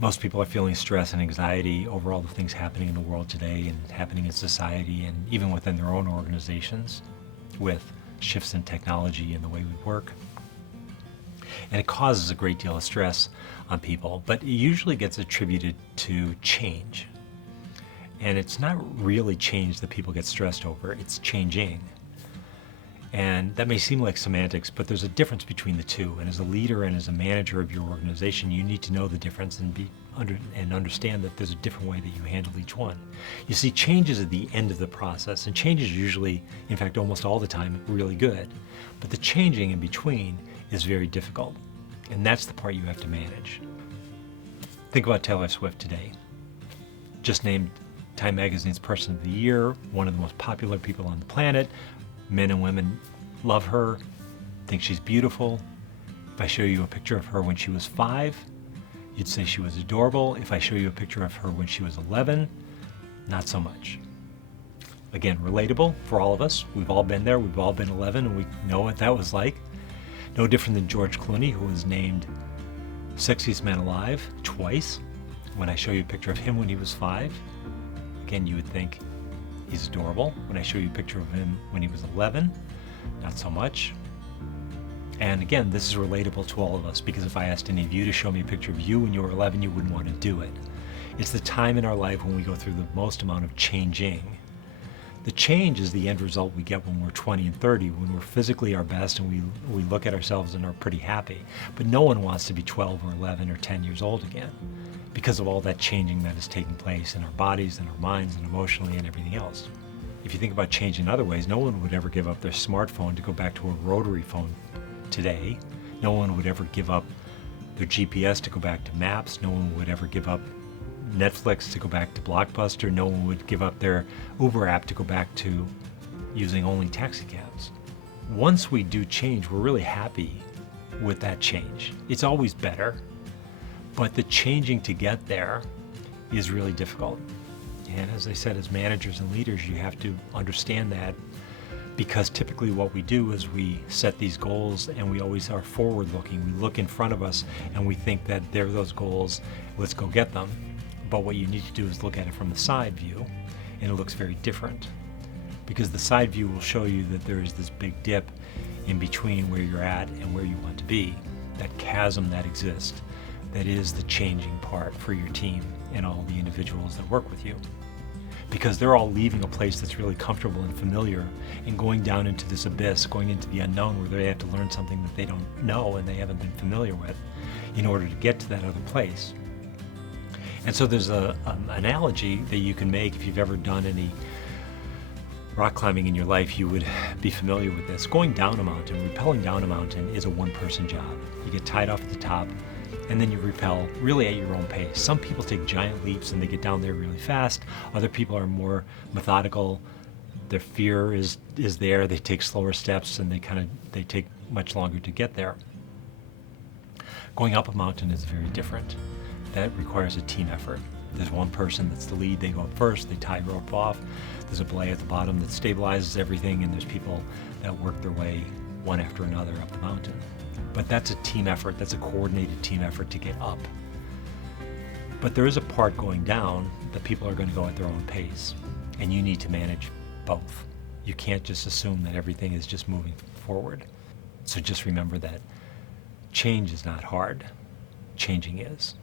Most people are feeling stress and anxiety over all the things happening in the world today and happening in society and even within their own organizations with shifts in technology and the way we work. And it causes a great deal of stress on people, but it usually gets attributed to change. And it's not really change that people get stressed over, it's changing. And that may seem like semantics, but there's a difference between the two. And as a leader and as a manager of your organization, you need to know the difference and understand that there's a different way that you handle each one. You see, change is at the end of the process, and change is usually, in fact, almost all the time, really good. But the changing in between is very difficult, and that's the part you have to manage. Think about Taylor Swift today. Just named Time Magazine's Person of the Year, one of the most popular people on the planet. Men and women love her, think she's beautiful. If I show you a picture of her when she was 5, you'd say she was adorable. If I show you a picture of her when she was 11, not so much. Again, relatable for all of us. We've all been there. We've all been 11, and we know what that was like. No different than George Clooney, who was named Sexiest Man Alive twice. When I show you a picture of him when he was 5, again, you would think he's adorable. When I show you a picture of him when he was 11, not so much. And again, this is relatable to all of us, because if I asked any of you to show me a picture of you when you were 11, you wouldn't want to do it. It's the time in our life when we go through the most amount of changing. The change is the end result we get when we're 20 and 30, when we're physically our best and we look at ourselves and are pretty happy. But no one wants to be 12 or 11 or 10 years old again, because of all that changing that is taking place in our bodies and our minds and emotionally and everything else. If you think about change in other ways, no one would ever give up their smartphone to go back to a rotary phone today. No one would ever give up their GPS to go back to maps. No one would ever give up Netflix to go back to Blockbuster. No one would give up their Uber app to go back to using only taxi cabs. Once we do change, we're really happy with that change. It's always better. But the changing to get there is really difficult. And as I said, as managers and leaders, you have to understand that, because typically what we do is we set these goals and we always are forward looking. We look in front of us and we think that they're those goals, let's go get them. But what you need to do is look at it from the side view, and it looks very different, because the side view will show you that there is this big dip in between where you're at and where you want to be, that chasm that exists. That is the changing part for your team and all the individuals that work with you, because they're all leaving a place that's really comfortable and familiar and going down into this abyss, going into the unknown, where they have to learn something that they don't know and they haven't been familiar with in order to get to that other place. And so there's an analogy that you can make. If you've ever done any rock climbing in your life, you would be familiar with this. Going down a mountain, rappelling down a mountain, is a one-person job. You get tied off at the top, and then you rappel really at your own pace. Some people take giant leaps and they get down there really fast. Other people are more methodical. Their fear is there. They take slower steps and they take much longer to get there. Going up a mountain is very different. That requires a team effort. There's one person that's the lead. They go up first. They tie rope off. There's a belay at the bottom that stabilizes everything, and there's people that work their way one after another up the mountain. But that's a team effort. That's a coordinated team effort to get up. But there is a part going down that people are going to go at their own pace, and you need to manage both. You can't just assume that everything is just moving forward. So just remember that change is not hard. Changing is.